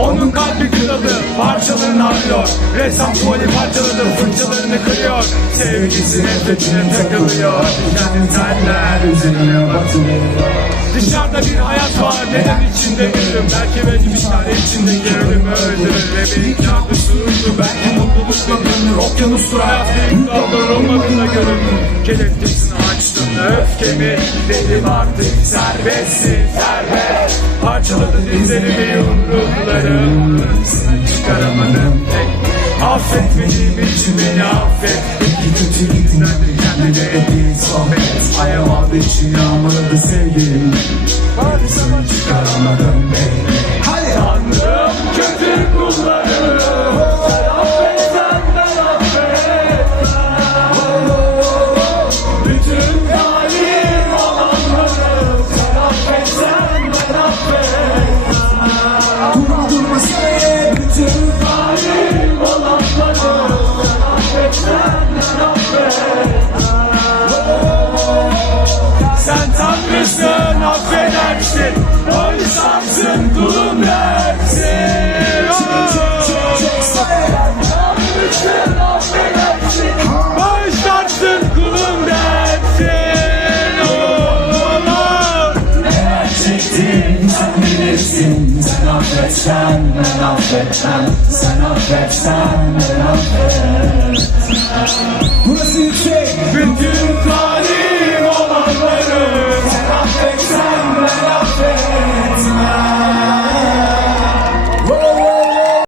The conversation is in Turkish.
Onun kalbi kırıldı, parçalarını arıyor. Ressam tuvali parçaladı, fırçalarını kırıyor. Sevgisi nefretine takılıyor. Kendinden üzerine batırıyor Dışarıda bir hayat var, neden içinde ölüm Belki beni bir tane içinde gerilim öldürür Bebeğin kağıdı sürüldü, belki mutlulukla dönür Okyanustur hayat büyük dalgalar olmadığında görünür Kelepçesini açtım öfkemi Dedim artık serbestsin. serbest Parçaladı dizlerimi yumruklarım Hırsını çıkaramadım tek Affetmediğim için beni affet İki kötü gittin kendine ettiğin sohbet Alev aldı için yağmaladı sevgilim Hırsını çıkaramadım baby dersin Çek söyle Tanrısın affedersin Bağışlarsın kulun dersin Allah Neler sen bilirsin Sen affetsen Sen affetsen ben affetmem Burası yüksek. Bütün zalim